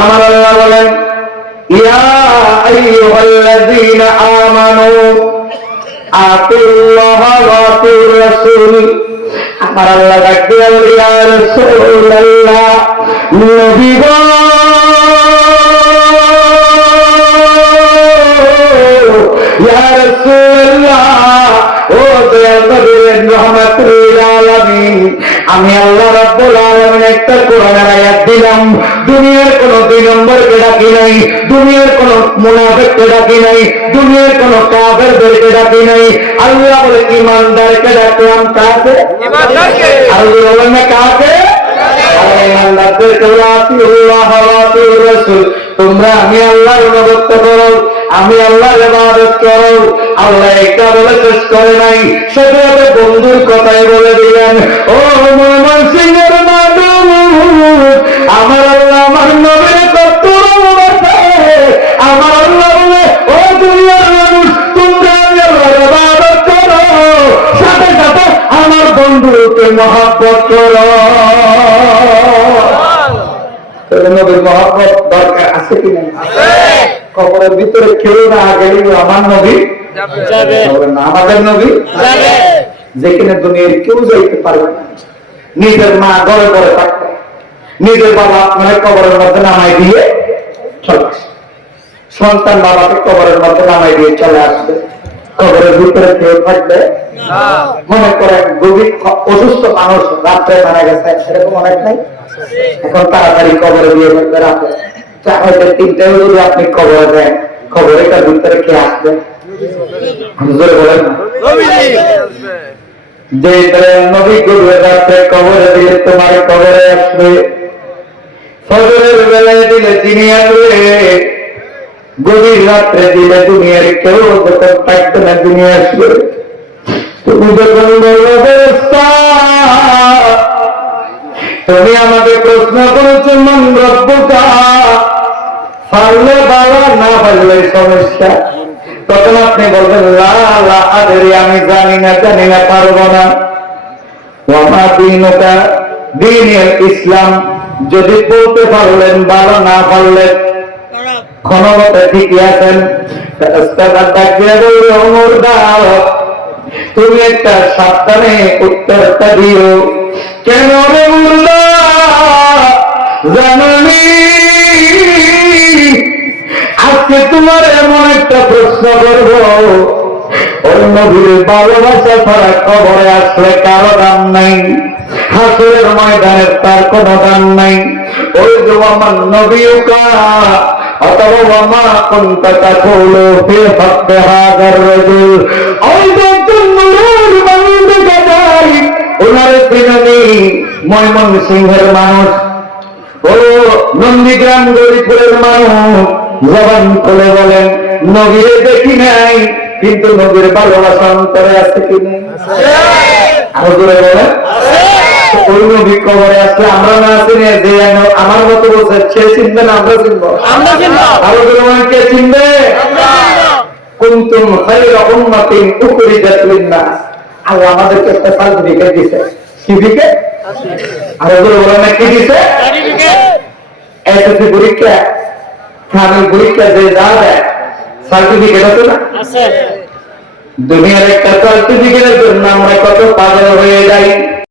আমার আল্লাহ বলেন ইয়া আইয়ুহাল্লাযীনা আমানু আতিউল্লাহ ওয়া আতিউর রাসূল। আমার আল্লাহ ডাকতে বলে ইয়া রাসূলুল্লাহ, নবী গো, ইয়া রাসূলুল্লাহ, ও দয়াল নবী রাহমাতুল আলামিন, আমি আল্লাহ রাব্বুল আলামিন একটা কোরআনের আয়াত দিলাম। দুনিয়ার কোন দুই নম্বরকে ডাকি নাই, দুনিয়ার কোন মুনাফিককে ডাকি নাই, দুনিয়ার কোন কাফেরদেরকে ডাকি নাই। আল্লাহ বলে ঈমানদারকে ডাকলাম। কাকে? ঈমানদারকে। আল্লাহ বলেন না কাকে? তোমরা আমি আল্লাহর অনুগত্য করো, আমি আল্লাহর ইবাদত করো। আল্লাহ একটা বলে শেষ করে নাই, সাথে সাথে বন্ধুর কথাই বলে দিলেন। ও ময়মনসিংহের মানুষ, আমার আল্লাহ আমার নবীর কত ভালোবাসে। আমার আল্লাহ বলে ও দুনিয়ার মানুষ, তোমরা আমি আল্লাহর ইবাদত করো, সাথে সাথে আমার বন্ধুকে মহব্বত করো। নবীর মহব্বত দরকার আছে কি নাই? কবরের ভিতরে কেউ না গেলে আমার নবী যাবে, আমাদের নবী যাবে। যেখানে দুনিয়ার কেউ যাইতে পারবে না। নিজের মা ঘরে ঘরে থাকবে, নিজের বাবা আপনার কবরের মধ্যে নামাই দিয়ে চলে আসবে, সন্তান বাবাকে কবরের মধ্যে নামাই দিয়ে চলে আসবে। কবরের ভিতরে কেউ থাকবে। মনে করেন গভীর অসুস্থ মানুষ রাত্রে মারা গেছে, সেরকম অনেক নাই। এখন তাড়াতাড়ি কবরে দিয়ে ফেলবে রাতে, হয়তো 3টায় যদি আপনি কবরে দেন, কবরে তার ভিতরে কে আসবে? বলেন যে নবী গভীর রাত্রে কবরে দিলে তোমার কবরে আসবে, ফজরের বেলায় দিলে তিনি আসবে, গভীর রাত্রে দিলে দুনিয়ার কেউ যখন থাকবে না তিনি আসবে। তুমি যখন বলবো ব্যবস্থা, তুমি আমাকে প্রশ্ন করেছো মান রব্বুকা, পারলে বাবা, না পারলে সমস্যা। তখন আপনি বলবেন লা লা আদরি, আমি জানি না, জানি না, পারবো না। ওয়া মা দীনুকা, দ্বীনুল ইসলাম। যদি বলতে পারলেন বাবা, না পারলেন ক্ষমতা ঠিকই আছেন। তুমি একটা সাবধানে উত্তরটা দিও। কেন রে মুর্দা, জানি আজকে তোমার এমন একটা প্রশ্ন করব, ওই নবীর ভালোবাসা ছাড়া কবরে আসলে কারো দাম নাই, হাসরের ময়দানের তার কোনো দাম নাই। ওই যে আমার নবীকা অথবা মা কুনতা তাকুলু ফি হাক্কি হাযার রাজুল, ওই যখন নূর মানুষ দেখা যায়, ওনার চিনি ময়মনসিংহের মানুষ, ও নন্দীগ্রাম গরিপুরের মানুষ, জবান খুলে বলেন নবীরে দেখি নাই, কিন্তু নবীর ভালোবাসা অন্তরে আছে কি নেই? বলেন ওই নবী কবরে আসলে আমরা না চিনি, যে আমার মতো বলছে সে চিনবে না, আমরা চিনবো। আরো কে চিনবে? কুনতুম খায়রা উম্মাতিন উখরিজাত লিন-নাস। আল্লাহ আমাদেরকে একটা সার্টিফিকেট দিয়েছে। সার্টিফিকেট আরো বলেন কি দিয়েছে? সার্টিফিকেট। এসএসসি পরীক্ষা, ফাইনাল পরীক্ষা যে যা দেয় সার্টিফিকেট আছে না? আছে। দুনিয়ার একটা সার্টিফিকেটের জন্য আমরা কত পাগল হয়ে যাই।